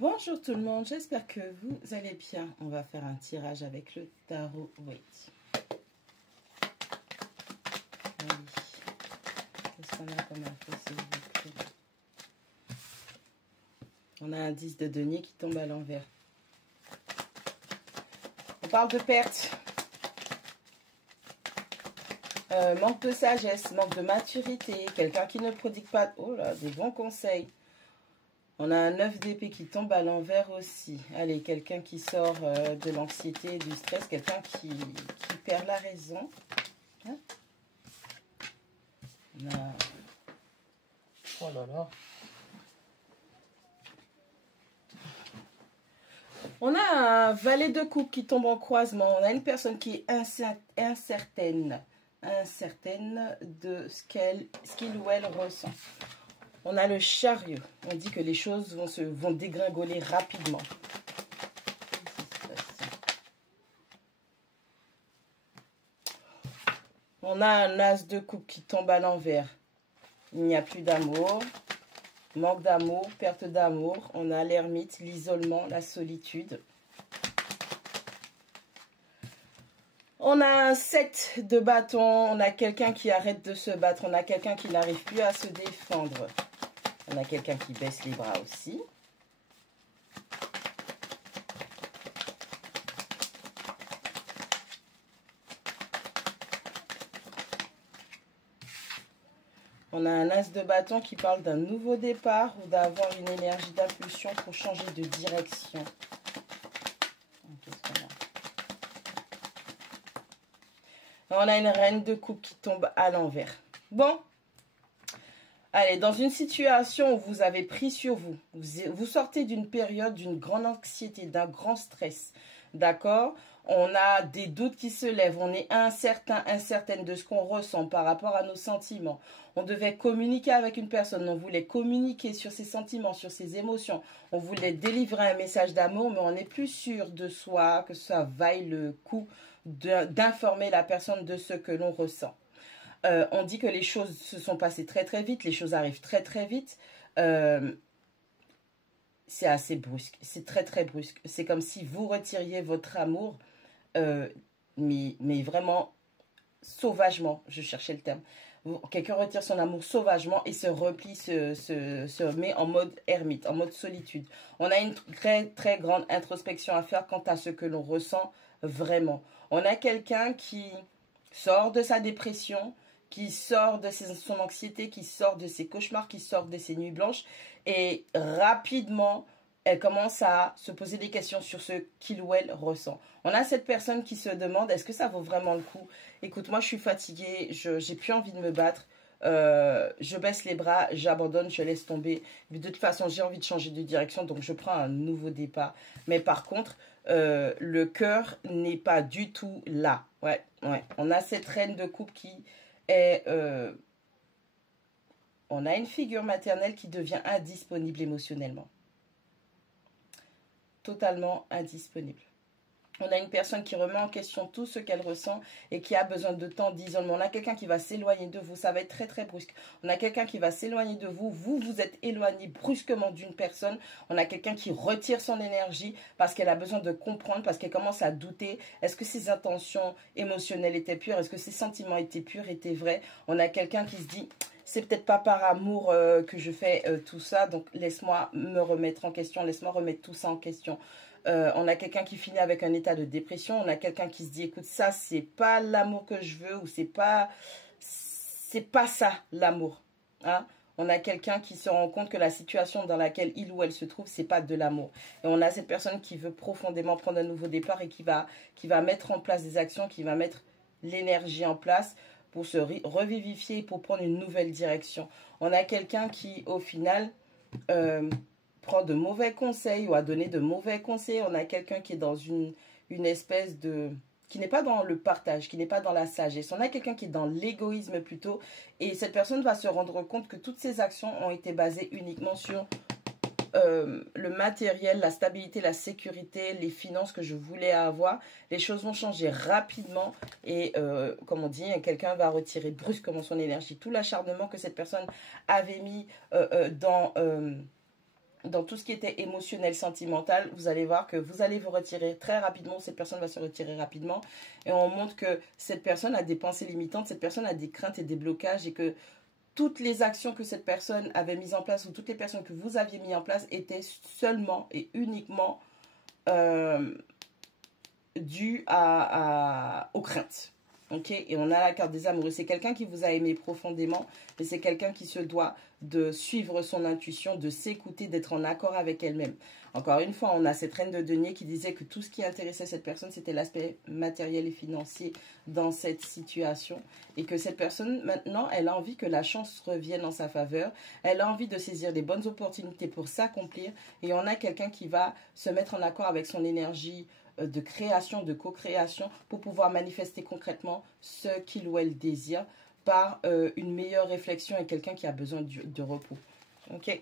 Bonjour tout le monde, j'espère que vous allez bien. On va faire un tirage avec le tarot Wait. Qu'est-ce qu'on a comme info, s'il vous plaît? On a un 10 de denier qui tombe à l'envers. On parle de perte. Manque de sagesse, manque de maturité, quelqu'un qui ne prodigue pas des bons conseils. On a un 9 d'épée qui tombe à l'envers aussi. Allez, quelqu'un qui sort de l'anxiété et du stress, quelqu'un qui perd la raison. Hein? On a... Oh là là. On a un valet de coupe qui tombe en croisement. On a une personne qui est incertaine de ce qu'il ou elle ressent. On a le chariot. On dit que les choses vont dégringoler rapidement. On a un as de coupe qui tombe à l'envers. Il n'y a plus d'amour. Manque d'amour, perte d'amour. On a l'ermite, l'isolement, la solitude. On a un 7 de bâton. On a quelqu'un qui arrête de se battre. On a quelqu'un qui n'arrive plus à se défendre. On a quelqu'un qui baisse les bras aussi. On a un as de bâton qui parle d'un nouveau départ ou d'avoir une énergie d'impulsion pour changer de direction. Qu'est-ce qu'on a? On a une reine de coupe qui tombe à l'envers. Bon. Allez, dans une situation où vous avez pris sur vous, vous sortez d'une période d'une grande anxiété, d'un grand stress, d'accord? On a des doutes qui se lèvent, on est incertaine de ce qu'on ressent par rapport à nos sentiments. On devait communiquer avec une personne, on voulait communiquer sur ses sentiments, sur ses émotions. On voulait délivrer un message d'amour, mais on n'est plus sûr de soi, que ça vaille le coup d'informer la personne de ce que l'on ressent. On dit que les choses se sont passées très très vite, les choses arrivent très très vite. C'est assez brusque, c'est très très brusque. C'est comme si vous retiriez votre amour, mais vraiment sauvagement, je cherchais le terme. Quelqu'un retire son amour sauvagement et se replie, se met en mode ermite, en mode solitude. On a une très très grande introspection à faire quant à ce que l'on ressent vraiment. On a quelqu'un qui sort de sa dépression, qui sort de son anxiété, qui sort de ses cauchemars, qui sort de ses nuits blanches. Et rapidement, elle commence à se poser des questions sur ce qu'il ou elle ressent. On a cette personne qui se demande, est-ce que ça vaut vraiment le coup? Écoute, moi je suis fatiguée, j'ai plus envie de me battre. Je baisse les bras, j'abandonne, je laisse tomber. Mais de toute façon, j'ai envie de changer de direction, donc je prends un nouveau départ. Mais par contre, le cœur n'est pas du tout là. Ouais. On a cette reine de coupe qui est... on a une figure maternelle qui devient indisponible émotionnellement. Totalement indisponible. On a une personne qui remet en question tout ce qu'elle ressent et qui a besoin de temps d'isolement. On a quelqu'un qui va s'éloigner de vous. Ça va être très très brusque. On a quelqu'un qui va s'éloigner de vous. Vous êtes éloigné brusquement d'une personne. On a quelqu'un qui retire son énergie parce qu'elle a besoin de comprendre, parce qu'elle commence à douter. Est-ce que ses intentions émotionnelles étaient pures? Est-ce que ses sentiments étaient purs, étaient vrais? On a quelqu'un qui se dit... c'est peut-être pas par amour que je fais tout ça, donc laisse-moi me remettre en question, laisse-moi remettre tout ça en question. On a quelqu'un qui finit avec un état de dépression, on a quelqu'un qui se dit, écoute, ça, c'est pas l'amour que je veux, ou c'est pas ça, l'amour. Hein? On a quelqu'un qui se rend compte que la situation dans laquelle il ou elle se trouve, c'est pas de l'amour. Et on a cette personne qui veut profondément prendre un nouveau départ et qui va mettre en place des actions, qui va mettre l'énergie en place pour se revivifier, pour prendre une nouvelle direction. On a quelqu'un qui, au final, prend de mauvais conseils ou a donné de mauvais conseils. On a quelqu'un qui est dans une espèce de... qui n'est pas dans le partage, qui n'est pas dans la sagesse. On a quelqu'un qui est dans l'égoïsme plutôt. Et cette personne va se rendre compte que toutes ses actions ont été basées uniquement sur... le matériel, la stabilité, la sécurité, les finances que je voulais avoir. Les choses vont changer rapidement et comme on dit, quelqu'un va retirer brusquement son énergie. Tout l'acharnement que cette personne avait mis dans tout ce qui était émotionnel, sentimental, vous allez voir que vous allez vous retirer très rapidement, cette personne va se retirer rapidement. Et on montre que cette personne a des pensées limitantes, cette personne a des craintes et des blocages et que toutes les actions que cette personne avait mises en place ou toutes les personnes que vous aviez mis en place étaient seulement et uniquement dues aux craintes. Ok, et on a la carte des amoureux. C'est quelqu'un qui vous a aimé profondément et c'est quelqu'un qui se doit de suivre son intuition, de s'écouter, d'être en accord avec elle-même. Encore une fois, on a cette reine de denier qui disait que tout ce qui intéressait cette personne, c'était l'aspect matériel et financier dans cette situation. Et que cette personne, maintenant, elle a envie que la chance revienne en sa faveur. Elle a envie de saisir des bonnes opportunités pour s'accomplir. Et on a quelqu'un qui va se mettre en accord avec son énergie de création, de co-création, pour pouvoir manifester concrètement ce qu'il ou elle désire par une meilleure réflexion et quelqu'un qui a besoin de repos. Ok,